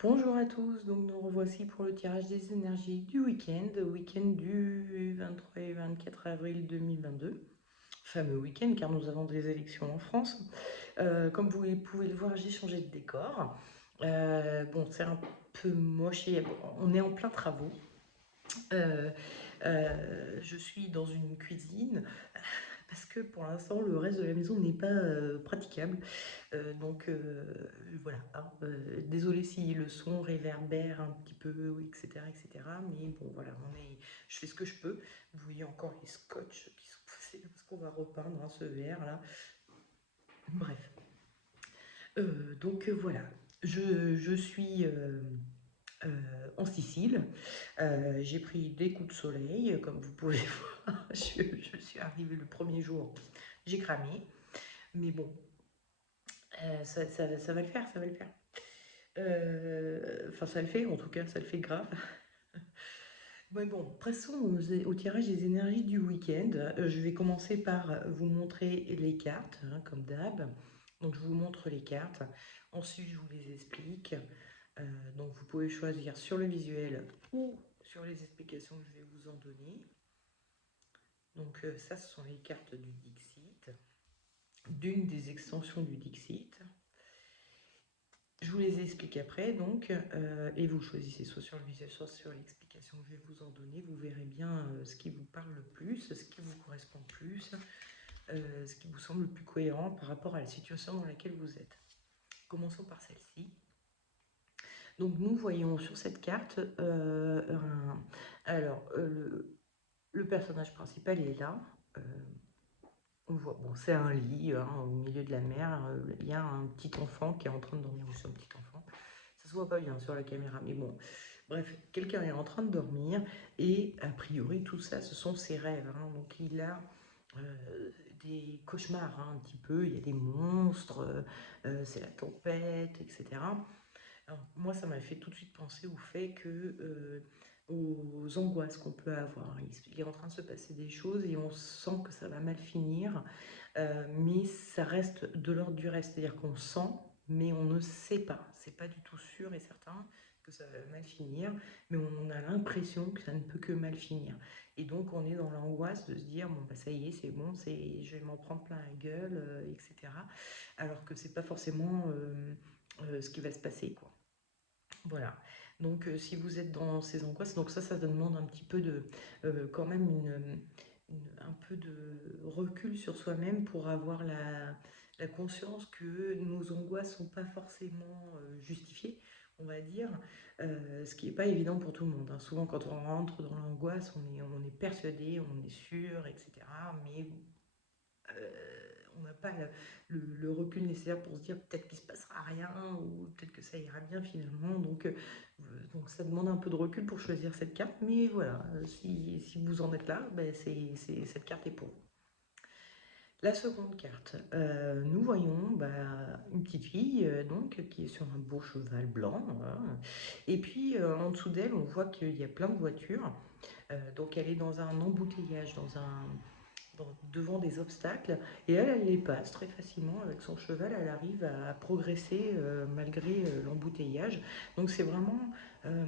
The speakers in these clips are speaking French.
Bonjour à tous, donc nous revoici pour le tirage des énergies du week-end du 23 et 24 avril 2022. Fameux week-end car nous avons des élections en France. Comme vous pouvez le voir, j'ai changé de décor. Bon, c'est un peu moche, on est en plein travaux. Euh, je suis dans une cuisine parce que pour l'instant le reste de la maison n'est pas praticable. Voilà, hein, désolé si le son réverbère un petit peu, etc., etc. Mais bon, voilà, je fais ce que je peux. Vous voyez encore les scotch qui sont passés parce qu'on va repeindre ce verre là. Bref, voilà, je suis en Sicile. J'ai pris des coups de soleil, comme vous pouvez voir. Je suis arrivée le premier jour, j'ai cramé, mais bon, ça va le faire, ça va le faire. Enfin, ça le fait, en tout cas, ça le fait grave. Ouais, bon, passons au tirage des énergies du week-end. Je vais commencer par vous montrer les cartes, hein, comme d'hab. Donc, je vous montre les cartes. Ensuite, je vous les explique. Donc, vous pouvez choisir sur le visuel ou sur les explications que je vais vous en donner. Donc, ça, ce sont les cartes du Dixit, d'une des extensions du Dixit. Je vous les explique après, donc, et vous choisissez soit sur le visuel, soit sur l'explication que je vais vous en donner. Vous verrez bien ce qui vous parle le plus, ce qui vous correspond le plus, ce qui vous semble le plus cohérent par rapport à la situation dans laquelle vous êtes. Commençons par celle-ci. Donc, nous voyons sur cette carte, alors, le personnage principal est là. On voit, bon, c'est un lit hein, au milieu de la mer. Il y a un petit enfant qui est en train de dormir. C'est un petit enfant. Ça se voit pas bien sur la caméra, mais bon. Bref, quelqu'un est en train de dormir et a priori tout ça, ce sont ses rêves. Hein. Donc il a des cauchemars hein, un petit peu. Il y a des monstres, c'est la tempête, etc. Alors, moi, ça m'a fait tout de suite penser au fait que aux angoisses qu'on peut avoir. Il est en train de se passer des choses et on sent que ça va mal finir, mais ça reste de l'ordre du reste, c'est-à-dire qu'on sent, mais on ne sait pas. C'est pas du tout sûr et certain que ça va mal finir, mais on a l'impression que ça ne peut que mal finir. Et donc on est dans l'angoisse de se dire bon bah ça y est, c'est bon, je vais m'en prendre plein la gueule, etc. Alors que c'est pas forcément ce qui va se passer, quoi. Voilà. Donc, si vous êtes dans ces angoisses, donc ça demande un petit peu de, quand même un peu de recul sur soi-même pour avoir la conscience que nos angoisses sont pas forcément justifiées, on va dire, ce qui n'est pas évident pour tout le monde. Hein. Souvent, quand on rentre dans l'angoisse, on est persuadé, on est sûr, etc. Mais on n'a pas le recul nécessaire pour se dire peut-être qu'il ne se passera rien ou peut-être que ça ira bien finalement. Donc ça demande un peu de recul pour choisir cette carte, mais voilà, si vous en êtes là, ben cette carte est pour vous. La seconde carte, nous voyons bah, une petite fille donc, qui est sur un beau cheval blanc, hein. Et puis en dessous d'elle, on voit qu'il y a plein de voitures. Donc elle est dans un embouteillage, devant des obstacles, et elle les passe très facilement avec son cheval, elle arrive à progresser malgré l'embouteillage. Donc c'est vraiment euh,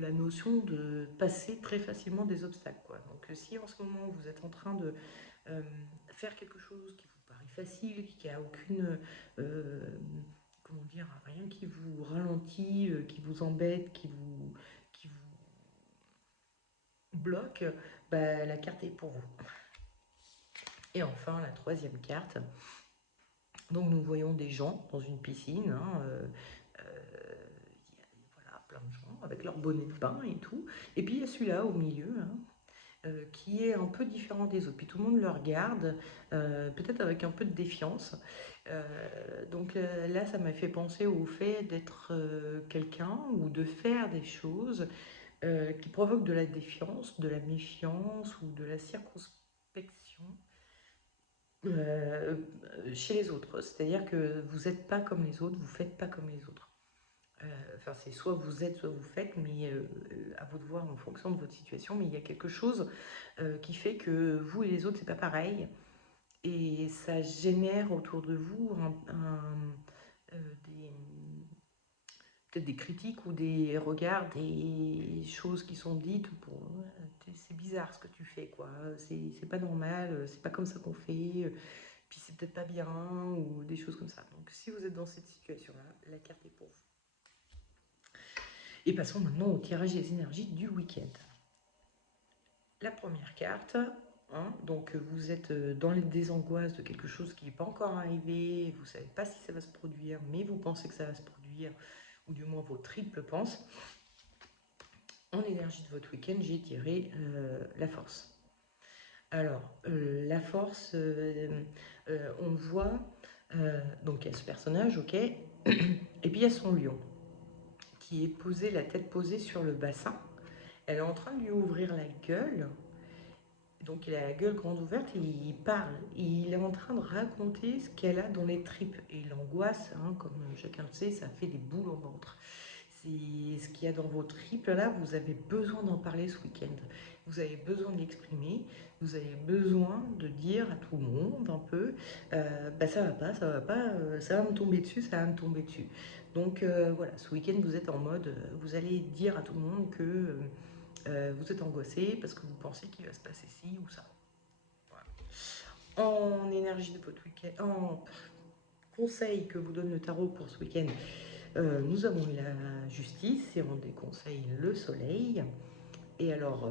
la notion de passer très facilement des obstacles, quoi. Donc si en ce moment vous êtes en train de euh, faire quelque chose qui vous paraît facile, qui a aucune... euh, comment dire, rien qui vous ralentit, qui vous embête, qui vous bloque, bah, la carte est pour vous. Et enfin, la troisième carte. Donc, nous voyons des gens dans une piscine. Hein, voilà, plein de gens avec leur bonnet de bain et tout. Et puis, il y a celui-là au milieu, hein, qui est un peu différent des autres. Puis tout le monde le regarde, peut-être avec un peu de défiance. Là, ça m'a fait penser au fait d'être quelqu'un ou de faire des choses qui provoquent de la défiance, de la méfiance ou de la circonspection euh, chez les autres. C'est-à-dire que vous n'êtes pas comme les autres, vous ne faites pas comme les autres. Enfin, c'est soit vous êtes, soit vous faites, mais à vous de voir en fonction de votre situation. Mais il y a quelque chose qui fait que vous et les autres, c'est pas pareil. Et ça génère autour de vous des, peut-être des critiques ou des regards, des choses qui sont dites pour c'est bizarre ce que tu fais, quoi. C'est pas normal, c'est pas comme ça qu'on fait, puis c'est peut-être pas bien, ou des choses comme ça. Donc si vous êtes dans cette situation-là, la carte est pour vous. Et passons maintenant au tirage des énergies du week-end. La première carte, hein, donc vous êtes dans les désangoisses de quelque chose qui n'est pas encore arrivé, vous ne savez pas si ça va se produire, mais vous pensez que ça va se produire, ou du moins vos tripes le pensent. En énergie de votre week-end, j'ai tiré la force. Alors, la force, on voit, donc il y a ce personnage, ok, et puis il y a son lion, qui est posé, la tête posée sur le bassin. Elle est en train de lui ouvrir la gueule. Donc il a la gueule grande ouverte et il parle. Il est en train de raconter ce qu'elle a dans les tripes. Et l'angoisse, hein, comme chacun le sait, ça fait des boules au ventre. C'est ce qu'il y a dans vos tripes là, vous avez besoin d'en parler ce week-end. Vous avez besoin de l'exprimer. Vous avez besoin de dire à tout le monde un peu, bah ça va pas, ça va me tomber dessus, ça va me tomber dessus. Donc voilà, ce week-end vous êtes en mode, vous allez dire à tout le monde que vous êtes angoissé parce que vous pensez qu'il va se passer ci ou ça. Voilà. En énergie de votre week-end, en conseil que vous donne le tarot pour ce week-end, nous avons eu la justice et on déconseille le soleil. Et alors,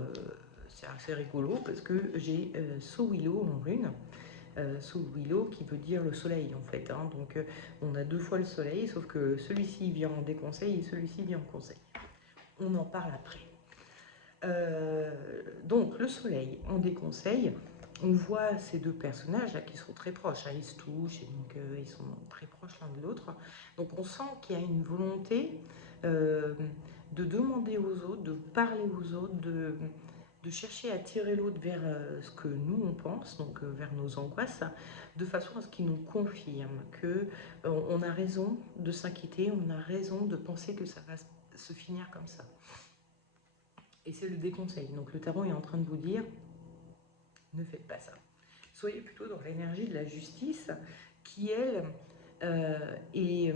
c'est assez rigolo parce que j'ai Sowilo en rune. Sowilo qui veut dire le soleil en fait. Hein. Donc, on a deux fois le soleil, sauf que celui-ci vient en déconseil et celui-ci vient en conseil. On en parle après. Donc le soleil en déconseille, on voit ces deux personnages là qui sont très proches, hein, ils se touchent et donc ils sont très proches l'un de l'autre. Donc on sent qu'il y a une volonté de demander aux autres, de parler aux autres, de chercher à tirer l'autre vers ce que nous on pense, donc vers nos angoisses, de façon à ce qu'ils nous confirment que on a raison de s'inquiéter, on a raison de penser que ça va se finir comme ça. Et c'est le déconseil. Donc le tarot est en train de vous dire, ne faites pas ça. Soyez plutôt dans l'énergie de la justice qui, elle, est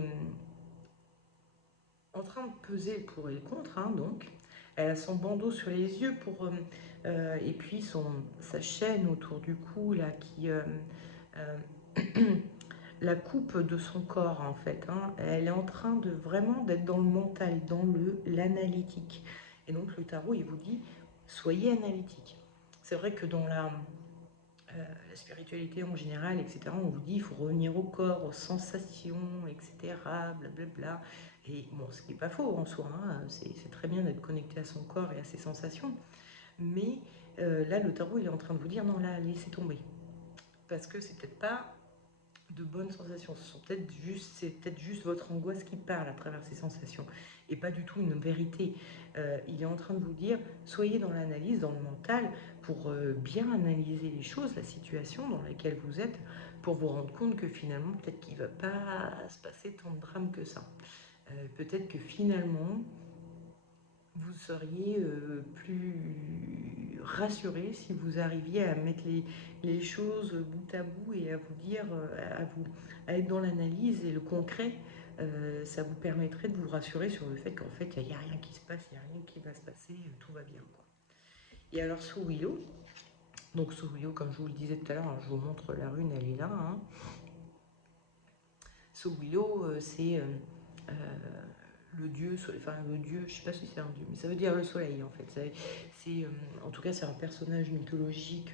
en train de peser le pour et le contre. Hein, donc, elle a son bandeau sur les yeux pour, et puis sa chaîne autour du cou là qui la coupe de son corps en fait. Hein, elle est en train de vraiment d'être dans le mental, dans l'analytique. Et donc le tarot, il vous dit, soyez analytique. C'est vrai que dans la spiritualité en général, etc., on vous dit, il faut revenir au corps, aux sensations, etc., blablabla. Et bon, ce qui n'est pas faux en soi, hein, c'est très bien d'être connecté à son corps et à ses sensations. Mais là, le tarot, il est en train de vous dire, non, là, laissez tomber. Parce que c'est peut-être pas de bonnes sensations. C'est peut-être juste votre angoisse qui parle à travers ces sensations et pas du tout une vérité. Il est en train de vous dire, soyez dans l'analyse, dans le mental, pour bien analyser les choses, la situation dans laquelle vous êtes, pour vous rendre compte que finalement, peut-être qu'il ne va pas se passer tant de drames que ça. Peut-être que finalement, vous seriez plus rassuré si vous arriviez à mettre les choses bout à bout et à vous dire, à être dans l'analyse et le concret. Ça vous permettrait de vous rassurer sur le fait qu'en fait, il n'y a rien qui se passe, il n'y a rien qui va se passer, tout va bien. Quoi. Et alors, sous Willow, donc sous Willow, comme je vous le disais tout à l'heure, hein, je vous montre la rune, elle est là. Hein. Sous Willow, c'est le dieu, enfin le dieu, je sais pas si c'est un dieu, mais ça veut dire le soleil en fait. En tout cas, c'est un personnage mythologique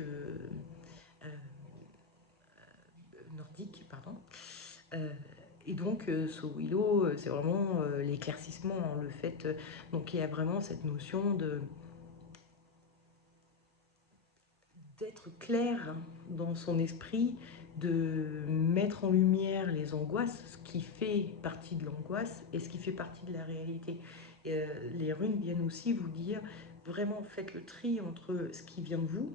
nordique, pardon. Et donc, Sowilo, c'est vraiment l'éclaircissement, hein, le fait. Donc, il y a vraiment cette notion d'être clair dans son esprit, de mettre en lumière les angoisses, ce qui fait partie de l'angoisse et ce qui fait partie de la réalité. Et, les runes viennent aussi vous dire, vraiment faites le tri entre ce qui vient de vous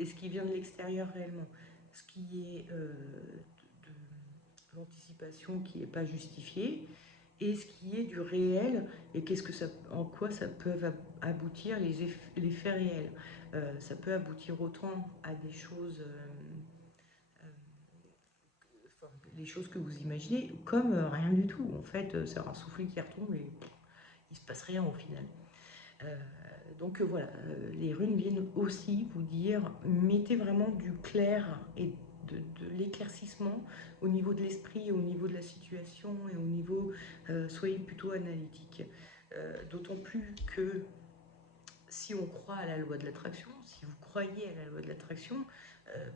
et ce qui vient de l'extérieur réellement. Ce qui est de l'anticipation qui n'est pas justifiée et ce qui est du réel et en quoi ça peut aboutir les faits réels. Ça peut aboutir autant à des choses, enfin, les choses que vous imaginez, comme rien du tout. En fait, c'est un soufflet qui retombe et il se passe rien au final. Euh, donc voilà, les runes viennent aussi vous dire, mettez vraiment du clair et de l'éclaircissement au niveau de l'esprit, au niveau de la situation et au niveau, soyez plutôt analytique. D'autant plus que si on croit à la loi de l'attraction, si vous croyez à la loi de l'attraction,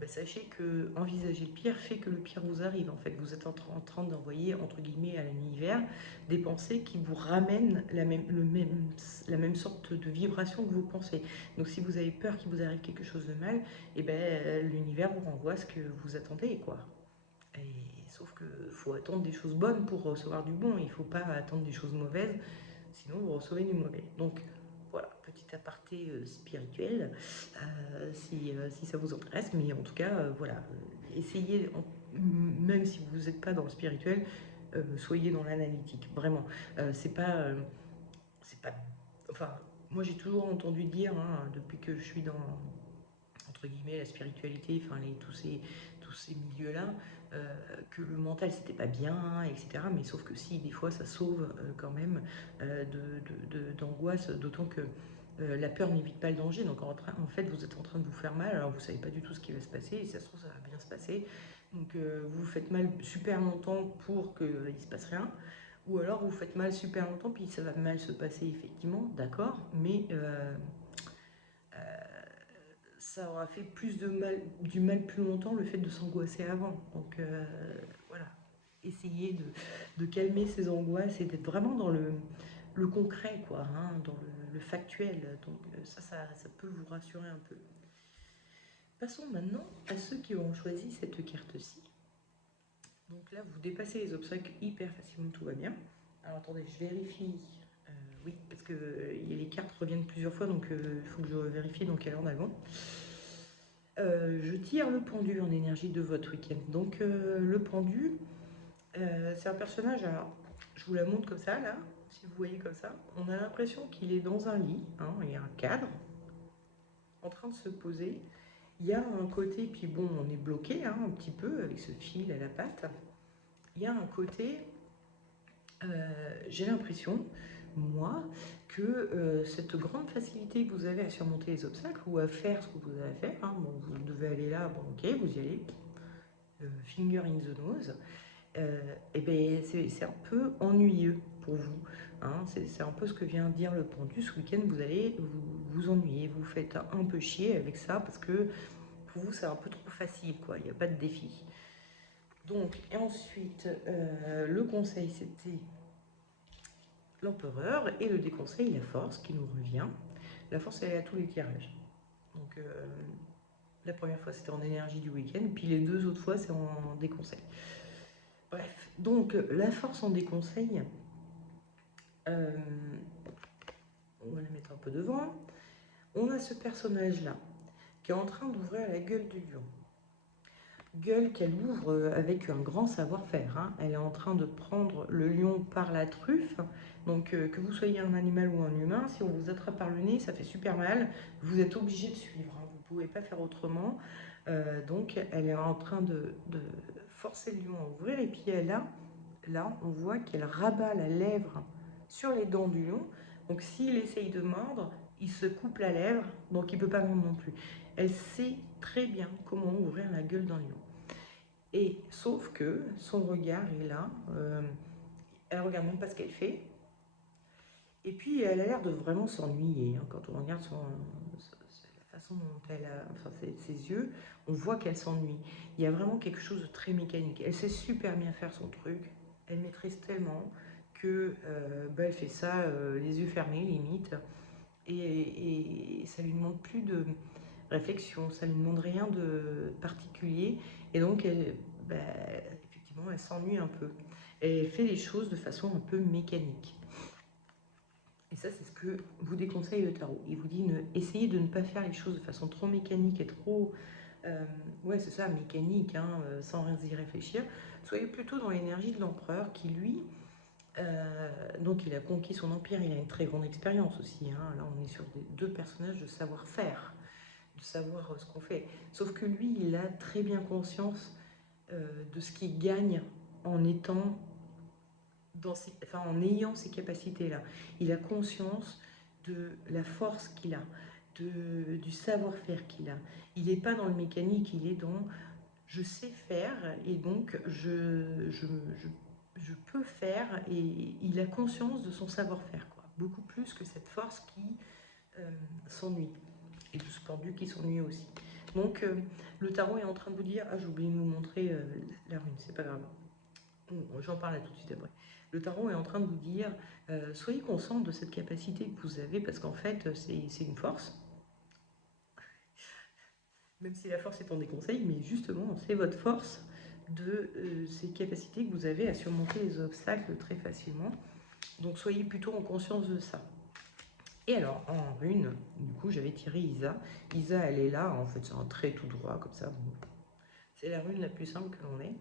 sachez que envisager le pire fait que le pire vous arrive. En fait, vous êtes en train d'envoyer, entre guillemets, à l'univers des pensées qui vous ramènent la même sorte de vibration que vous pensez. Donc si vous avez peur qu'il vous arrive quelque chose de mal, l'univers vous renvoie ce que vous attendez, quoi. Sauf qu'il faut attendre des choses bonnes pour recevoir du bon. Il ne faut pas attendre des choses mauvaises, sinon vous recevez du mauvais. Donc voilà, petit aparté spirituel, si ça vous intéresse. Mais en tout cas, voilà, essayez, même si vous n'êtes pas dans le spirituel, soyez dans l'analytique, vraiment. C'est pas, enfin, moi j'ai toujours entendu dire, hein, depuis que je suis dans, entre guillemets, la spiritualité, enfin tous ces milieux-là, que le mental c'était pas bien, etc. Mais sauf que si, des fois ça sauve quand même d'angoisse, d'autant que la peur n'évite pas le danger. Donc en fait, vous êtes en train de vous faire mal, alors vous savez pas du tout ce qui va se passer, et si ça se trouve, ça va bien se passer. Donc vous vous faites mal super longtemps pour qu'il ne se passe rien, ou alors vous faites mal super longtemps, puis ça va mal se passer, effectivement, d'accord, mais ça aura fait plus du mal plus longtemps le fait de s'angoisser avant. Donc voilà, essayez de calmer ces angoisses et d'être vraiment dans le concret, quoi, hein, dans le factuel. Donc ça peut vous rassurer un peu. Passons maintenant à ceux qui ont choisi cette carte-ci. Donc là, vous dépassez les obstacles hyper facilement, tout va bien. Alors attendez, je vérifie. Oui, parce que les cartes reviennent plusieurs fois, donc il faut que je vérifie dans quel ordre elles vont. Je tire le pendu en énergie de votre week-end. Donc le pendu, c'est un personnage, alors je vous la montre comme ça, là, si vous voyez comme ça. On a l'impression qu'il est dans un lit, hein, il y a un cadre, en train de se poser. Il y a un côté, puis bon, on est bloqué, hein, un petit peu avec ce fil à la patte. Il y a un côté, j'ai l'impression, moi, que cette grande facilité que vous avez à surmonter les obstacles ou à faire ce que vous avez à faire, hein, bon, vous devez aller là, bon ok, vous y allez, finger in the nose, et ben c'est un peu ennuyeux pour vous, hein. C'est un peu ce que vient de dire le pendu. Ce week-end, vous allez vous ennuyer, vous faites un peu chier avec ça parce que pour vous, c'est un peu trop facile, quoi. Il n'y a pas de défi. Donc, et ensuite, le conseil, c'était l'empereur, et le déconseil, la force, qui nous revient. La force, elle est à tous les tirages. Donc, la première fois, c'était en énergie du week-end, puis les deux autres fois, c'est en déconseil. Bref, donc la force en déconseil, on va la mettre un peu devant. On a ce personnage-là qui est en train d'ouvrir la gueule du lion. Gueule qu'elle ouvre avec un grand savoir-faire, hein. Elle est en train de prendre le lion par la truffe. Donc que vous soyez un animal ou un humain, si on vous attrape par le nez, ça fait super mal. Vous êtes obligé de suivre, hein. Vous ne pouvez pas faire autrement. Donc elle est en train de forcer le lion à ouvrir. Et puis là, on voit qu'elle rabat la lèvre sur les dents du lion. Donc s'il essaye de mordre, il se coupe la lèvre, donc il ne peut pas mordre non plus. Elle sait très bien comment ouvrir la gueule d'un lion. Et sauf que son regard est là, elle regarde même pas ce qu'elle fait. Et puis elle a l'air de vraiment s'ennuyer, hein. Quand on regarde la façon dont elle a, enfin ses yeux, on voit qu'elle s'ennuie. Il y a vraiment quelque chose de très mécanique. Elle sait super bien faire son truc, elle maîtrise tellement que elle fait ça les yeux fermés limite, et ça lui demande plus de réflexion, ça lui demande rien de particulier, et donc effectivement elle s'ennuie un peu. Et elle fait les choses de façon un peu mécanique. Et ça, c'est ce que vous déconseille le tarot. Il vous dit, essayez de ne pas faire les choses de façon trop mécanique et trop, ouais, c'est ça, mécanique, hein, sans y réfléchir. Soyez plutôt dans l'énergie de l'empereur qui, lui, donc il a conquis son empire, il a une très grande expérience aussi, hein. Là, on est sur deux personnages de savoir-faire, de savoir ce qu'on fait. Sauf que lui, il a très bien conscience de ce qu'il gagne en étant en ayant ces capacités-là. Il a conscience de la force qu'il a, du savoir-faire qu'il a. Il n'est pas dans le mécanique, il est dans je sais faire et donc je peux faire, et il a conscience de son savoir-faire, quoi. Beaucoup plus que cette force qui s'ennuie, et de ce pendu qui s'ennuie aussi. Donc le tarot est en train de vous dire, ah j'ai oublié de vous montrer la rune, c'est pas grave. J'en parle tout de suite après. Le tarot est en train de vous dire, soyez conscient de cette capacité que vous avez, parce qu'en fait, c'est une force, même si la force est en déconseil, mais justement, c'est votre force de ces capacités que vous avez à surmonter les obstacles très facilement. Donc, soyez plutôt en conscience de ça. Et alors, en rune, du coup, j'avais tiré Isa. Isa, elle est là, en fait, c'est un trait tout droit, comme ça. C'est la rune la plus simple que l'on ait.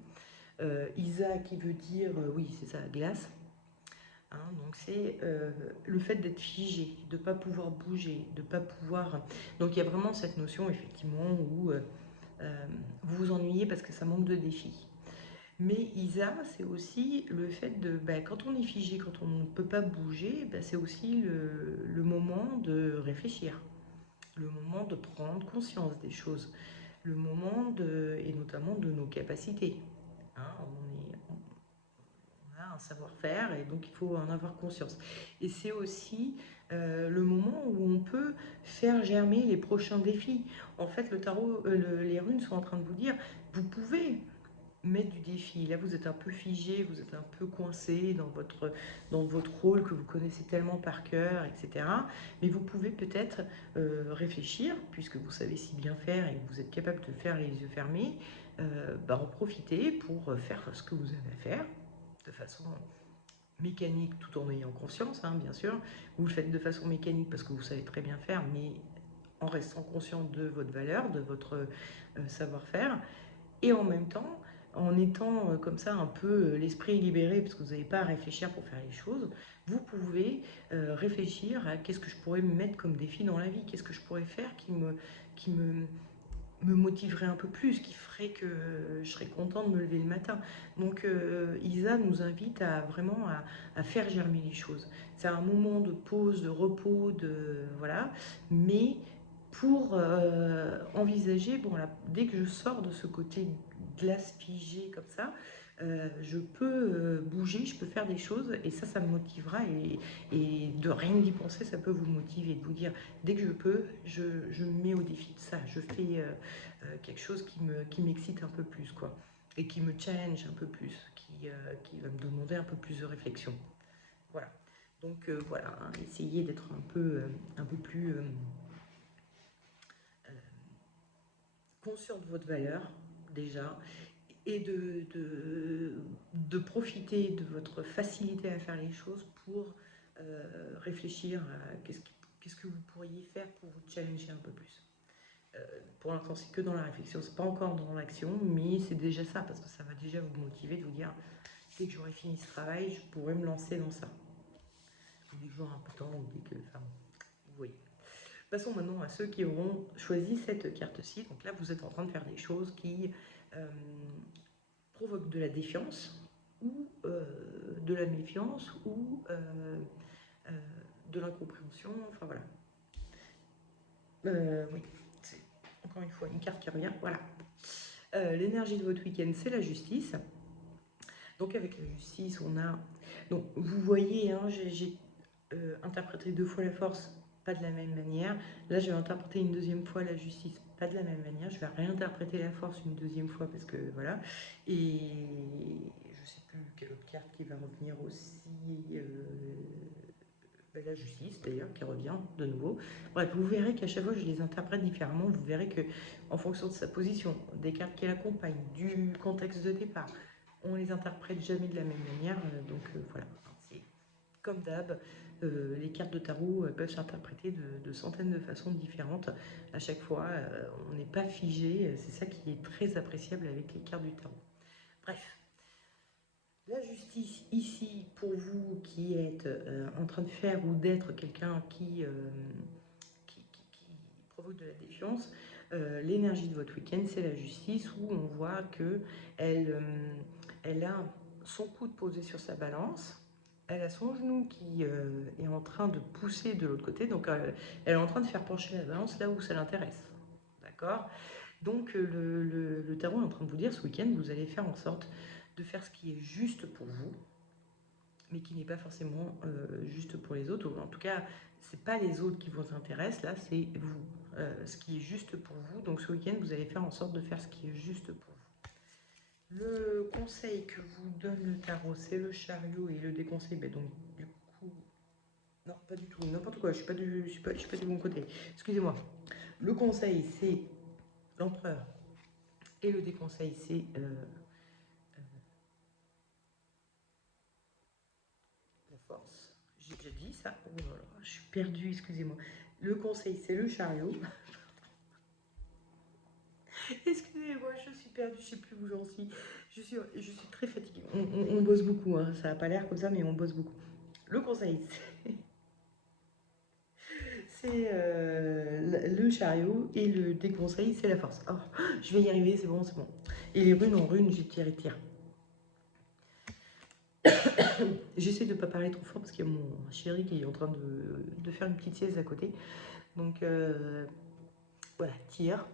Isa qui veut dire, oui, c'est ça, glace. Hein, donc c'est le fait d'être figé, de ne pas pouvoir bouger, de ne pas pouvoir... Donc il y a vraiment cette notion effectivement où vous vous ennuyez parce que ça manque de défis. Mais Isa, c'est aussi le fait de... quand on est figé, quand on ne peut pas bouger, c'est aussi le moment de réfléchir, le moment de prendre conscience des choses, le moment et notamment de nos capacités. Hein, on a un savoir-faire et donc il faut en avoir conscience. Et c'est aussi le moment où on peut faire germer les prochains défis. En fait, le tarot, les runes sont en train de vous dire, vous pouvez mettre du défi. Là, vous êtes un peu figé, vous êtes un peu coincé dans votre rôle que vous connaissez tellement par cœur, etc. Mais vous pouvez peut-être réfléchir, puisque vous savez si bien faire et que vous êtes capable de faire les yeux fermés, en profiter pour faire ce que vous avez à faire de façon mécanique, tout en ayant conscience, hein, bien sûr. Vous le faites de façon mécanique parce que vous savez très bien faire, mais en restant conscient de votre valeur, de votre savoir-faire, et en même temps, en étant comme ça un peu l'esprit libéré, parce que vous n'avez pas à réfléchir pour faire les choses, vous pouvez réfléchir à qu'est-ce que je pourrais me mettre comme défi dans la vie, qu'est-ce que je pourrais faire qui me motiverait un peu plus, qui ferait que je serais contente de me lever le matin. Donc Isa nous invite à vraiment à faire germer les choses. C'est un moment de pause, de repos, voilà, mais pour envisager, bon là, dès que je sors de ce côté glace figée comme ça, je peux bouger, je peux faire des choses, et ça me motivera, et de rien d'y penser, ça peut vous motiver, de vous dire, dès que je peux, je me mets au défi de ça, je fais quelque chose qui m'excite un peu plus, quoi, et qui me challenge un peu plus, qui va me demander un peu plus de réflexion. Voilà. Donc voilà, hein, essayez d'être un peu plus conscient de votre valeur, déjà, et de profiter de votre facilité à faire les choses pour réfléchir à qu'est-ce que vous pourriez faire pour vous challenger un peu plus. Pour l'instant, c'est que dans la réflexion, c'est pas encore dans l'action, mais c'est déjà ça, parce que ça va déjà vous motiver de vous dire, dès que j'aurai fini ce travail, je pourrais me lancer dans ça. Dès que j'aurai un peu de temps, ou dès que... Enfin, vous voyez. Passons maintenant à ceux qui auront choisi cette carte-ci. Donc là, vous êtes en train de faire des choses qui provoquent de la défiance, ou de la méfiance, ou de l'incompréhension, enfin voilà. Oui, c'est encore une fois une carte qui revient, voilà. L'énergie de votre week-end, c'est la justice. Donc avec la justice, on a... Donc vous voyez, hein, j'ai interprété 2 fois la force, pas de la même manière. Là, je vais interpréter une deuxième fois la justice, pas de la même manière. Je vais réinterpréter la force une deuxième fois, parce que voilà. Et je sais plus quelle autre carte qui va revenir aussi. La justice d'ailleurs qui revient de nouveau. Bref, vous verrez qu'à chaque fois je les interprète différemment. Vous verrez que en fonction de sa position, des cartes qui l'accompagnent, du contexte de départ, on les interprète jamais de la même manière. Donc voilà, c'est comme d'hab. Les cartes de tarot peuvent s'interpréter de centaines de façons différentes à chaque fois. On n'est pas figé. C'est ça qui est très appréciable avec les cartes du tarot. Bref. La justice ici, pour vous qui êtes en train de faire ou d'être quelqu'un qui provoque de la défiance, l'énergie de votre week-end, c'est la justice, où on voit que elle a son coude posé sur sa balance, elle a son genou qui est en train de pousser de l'autre côté, donc elle est en train de faire pencher la balance là où ça l'intéresse. D'accord? Donc le tarot est en train de vous dire, ce week-end, vous allez faire en sorte de faire ce qui est juste pour vous, mais qui n'est pas forcément juste pour les autres. Ou en tout cas, c'est pas les autres qui vous intéressent, là, c'est vous. Ce qui est juste pour vous. Donc ce week-end, vous allez faire en sorte de faire ce qui est juste pour vous. Le conseil que vous donne le tarot, c'est le chariot, et le déconseil, ben donc du coup, non, pas du tout, n'importe quoi, je suis pas du bon côté. Excusez-moi. Le conseil, c'est l'empereur, et le déconseil, c'est la force. J'ai déjà dit ça. Oh là là, je suis perdue, excusez-moi. Le conseil, c'est le chariot. Excusez-moi, je suis perdue, je ne sais plus où j'en suis. Je suis très fatiguée. On bosse beaucoup, hein. Ça n'a pas l'air comme ça, mais on bosse beaucoup. Le conseil, c'est le chariot, et le déconseil, c'est la force. Oh, je vais y arriver, c'est bon, c'est bon. Et les runes en runes, j'ai tiré tire. J'essaie de ne pas parler trop fort parce qu'il y a mon chéri qui est en train de faire une petite sieste à côté. Donc voilà, tire.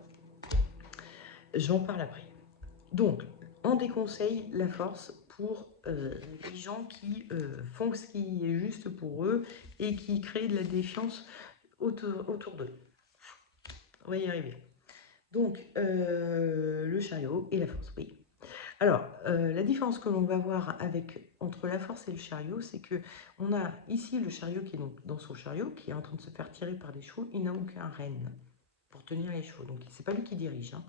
J'en parle après. Donc, on déconseille la force pour les gens qui font ce qui est juste pour eux et qui créent de la défiance autour d'eux. On va y arriver. Donc, le chariot et la force, oui. Alors, la différence que l'on va voir entre la force et le chariot, c'est que on a ici le chariot qui est donc dans son chariot, qui est en train de se faire tirer par des chevaux. Il n'a aucun renne pour tenir les chevaux. Donc, c'est pas lui qui dirige, hein.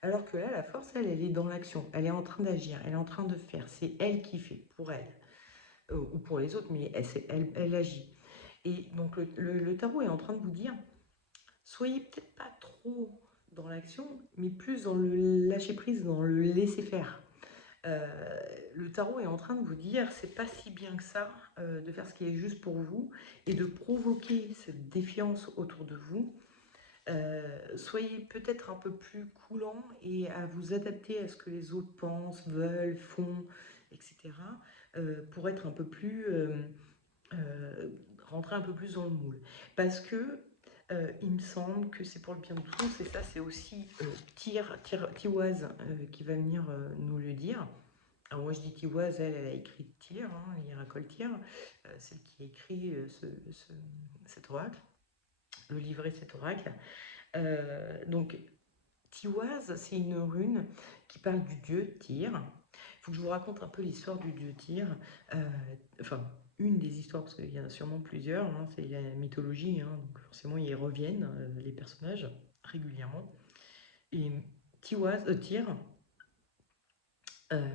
Alors que là, la force, elle est dans l'action. Elle est en train d'agir, elle est en train de faire. C'est elle qui fait, pour elle, ou pour les autres, mais elle agit. Et donc, le tarot est en train de vous dire, soyez peut-être pas trop dans l'action, mais plus dans le lâcher-prise, dans le laisser-faire. Le tarot est en train de vous dire, c'est pas si bien que ça de faire ce qui est juste pour vous et de provoquer cette défiance autour de vous. Soyez peut-être un peu plus coulant et à vous adapter à ce que les autres pensent, veulent, font, etc. Pour être un peu plus, rentrer un peu plus dans le moule. Parce que il me semble que c'est pour le bien de tous, et ça c'est aussi Tiwaz qui va venir nous le dire. Alors moi je dis Tiwaz, elle a écrit Tir, hein, Iracol Tir, celle qui a écrit cet oracle, le livret de cet oracle. Donc, Tiwaz, c'est une rune qui parle du dieu Tyr. Il faut que je vous raconte un peu l'histoire du dieu Tyr. Enfin, une des histoires, parce qu'il y en a sûrement plusieurs, hein, c'est la mythologie, hein, donc forcément ils reviennent, les personnages, régulièrement. Et Tyr, euh,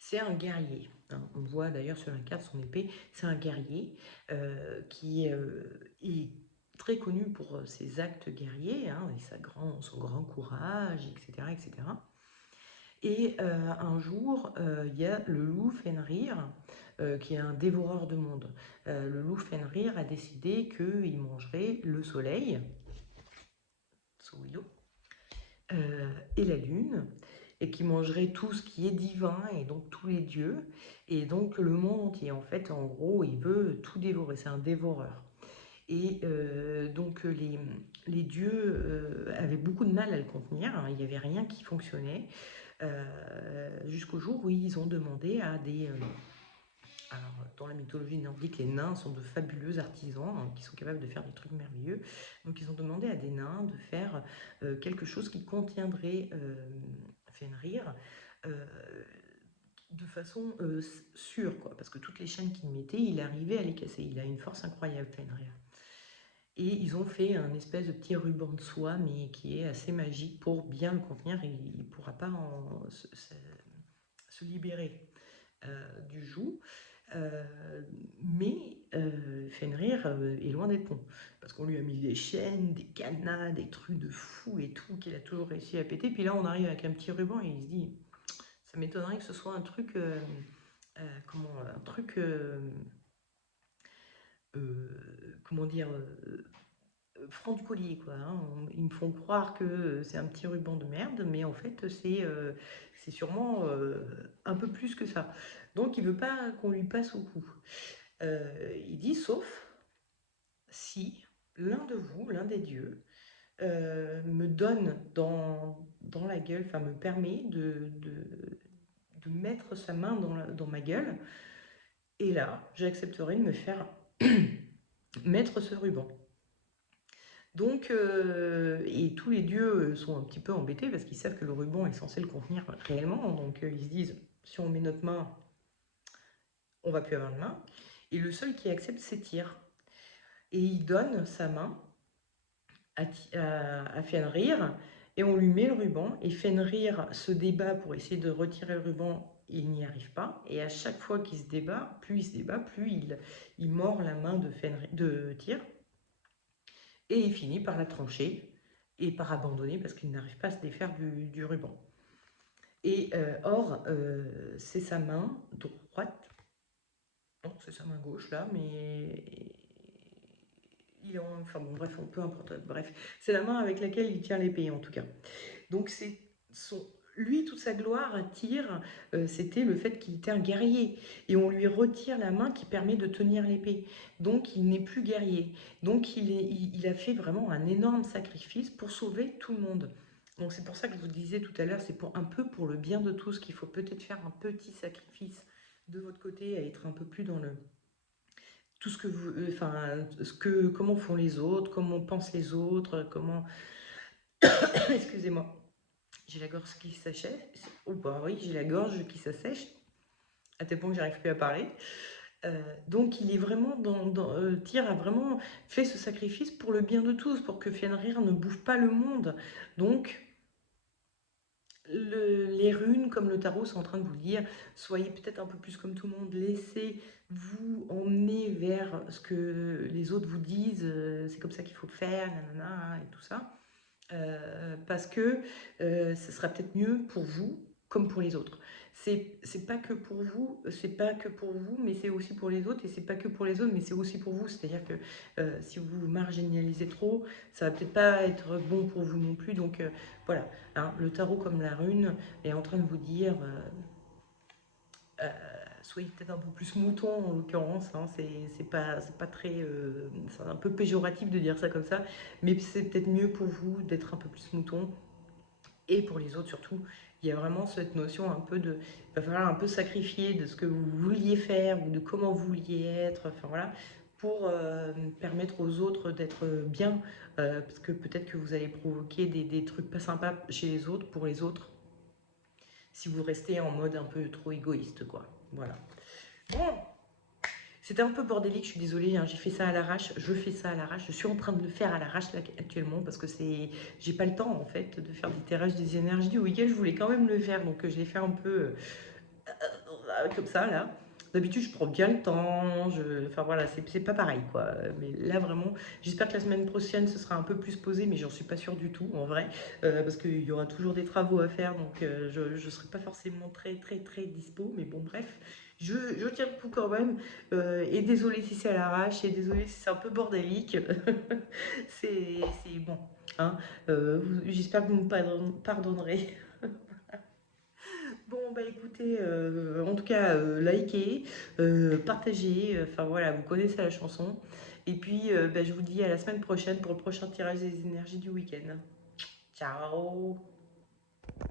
c'est un guerrier, hein. On voit d'ailleurs sur la carte son épée, c'est un guerrier qui est très connu pour ses actes guerriers, hein, et son grand courage, etc. etc. Et un jour, il y a le loup Fenrir, qui est un dévoreur de monde. Le loup Fenrir a décidé qu'il mangerait le soleil, Sowido, et la lune, et qui mangerait tout ce qui est divin, et donc tous les dieux, et donc le monde entier. En fait, en gros, il veut tout dévorer, c'est un dévoreur. Et donc les dieux avaient beaucoup de mal à le contenir, hein. Il n'y avait rien qui fonctionnait, jusqu'au jour où ils ont demandé à des... alors, dans la mythologie nordique, les nains sont de fabuleux artisans, hein, qui sont capables de faire des trucs merveilleux. Donc ils ont demandé à des nains de faire quelque chose qui contiendrait Fenrir, euh, de façon sûre, quoi, parce que toutes les chaînes qu'il mettait, il arrivait à les casser. Il a une force incroyable, Fenrir. Et ils ont fait un espèce de petit ruban de soie, mais qui est assez magique pour bien le contenir. Et il ne pourra pas se libérer du joug. Mais Fenrir est loin d'être con, parce qu'on lui a mis des chaînes, des cadenas, des trucs de fou et tout, qu'il a toujours réussi à péter. Puis là, on arrive avec un petit ruban et il se dit, ça m'étonnerait que ce soit un truc, comment dire, francs du collier, quoi, hein. Ils me font croire que c'est un petit ruban de merde, mais en fait, c'est sûrement un peu plus que ça. Donc, il veut pas qu'on lui passe au cou. Il dit, sauf si l'un de vous, l'un des dieux, me donne dans la gueule, enfin me permet de mettre sa main dans ma gueule, et là, j'accepterai de me faire mettre ce ruban. Donc, et tous les dieux sont un petit peu embêtés parce qu'ils savent que le ruban est censé le contenir réellement. Donc, ils se disent, si on met notre main, on va plus avoir de main. Et le seul qui accepte, c'est Tyr. Et il donne sa main à Fenrir et on lui met le ruban. Et Fenrir se débat pour essayer de retirer le ruban. Il n'y arrive pas. Et à chaque fois qu'il se débat, plus il se débat, plus il mord la main de Tyr. Et il finit par la trancher et par abandonner parce qu'il n'arrive pas à se défaire du ruban. Et or, c'est sa main droite, non, c'est sa main gauche là, mais enfin bon, bref, peu importe, bref, c'est la main avec laquelle il tient l'épée en tout cas. Donc c'est lui, toute sa gloire à Tyr, c'était le fait qu'il était un guerrier. Et on lui retire la main qui permet de tenir l'épée. Donc il n'est plus guerrier. Donc il a fait vraiment un énorme sacrifice pour sauver tout le monde. Donc c'est pour ça que je vous disais tout à l'heure, c'est un peu pour le bien de tous qu'il faut peut-être faire un petit sacrifice de votre côté, à être un peu plus dans le tout ce que vous, enfin, comment font les autres, comment pensent les autres, comment, excusez-moi, j'ai la gorge qui s'achève. Oh bah oui, j'ai la gorge qui s'assèche, à tel point que j'arrive plus à parler. Donc il est vraiment Tyr a vraiment fait ce sacrifice pour le bien de tous, pour que Fenrir ne bouffe pas le monde. Donc les runes, comme le tarot, sont en train de vous dire, soyez peut-être un peu plus comme tout le monde, laissez-vous emmener vers ce que les autres vous disent, c'est comme ça qu'il faut faire, nanana, et tout ça. Parce que ce sera peut-être mieux pour vous comme pour les autres. C'est pas que pour vous, c'est pas que pour vous, mais c'est aussi pour les autres, et c'est pas que pour les autres, mais c'est aussi pour vous. C'est-à-dire que si vous vous marginalisez trop, ça va peut-être pas être bon pour vous non plus. Donc voilà, hein, le tarot comme la rune est en train de vous dire soyez peut-être un peu plus mouton en l'occurrence, hein, c'est pas très. C'est un peu péjoratif de dire ça comme ça, mais c'est peut-être mieux pour vous d'être un peu plus mouton et pour les autres surtout. Il y a vraiment cette notion un peu de. Il va falloir un peu sacrifier de ce que vous vouliez faire ou de comment vous vouliez être, enfin voilà, pour permettre aux autres d'être bien, parce que peut-être que vous allez provoquer des trucs pas sympas chez les autres, pour les autres, si vous restez en mode un peu trop égoïste, quoi. Voilà. Bon, c'était un peu bordélique, je suis désolée, hein, j'ai fait ça à l'arrache, je fais ça à l'arrache, je suis en train de le faire à l'arrache là actuellement parce que j'ai pas le temps en fait de faire des tirages des énergies du week-end, je voulais quand même le faire donc je l'ai fait un peu comme ça là. D'habitude je prends bien le temps, enfin voilà, c'est pas pareil quoi, mais là vraiment, j'espère que la semaine prochaine ce sera un peu plus posé, mais j'en suis pas sûre du tout en vrai, parce qu'il y aura toujours des travaux à faire donc je serai pas forcément très dispo, mais bon bref. Je tiens le coup quand même, et désolé si c'est à l'arrache, et désolé si c'est un peu bordélique. C'est bon, hein, j'espère que vous me pardonnerez. Bon, bah écoutez, en tout cas, likez, partagez, enfin voilà, vous connaissez la chanson. Et puis, bah, je vous dis à la semaine prochaine pour le prochain tirage des énergies du week-end. Ciao!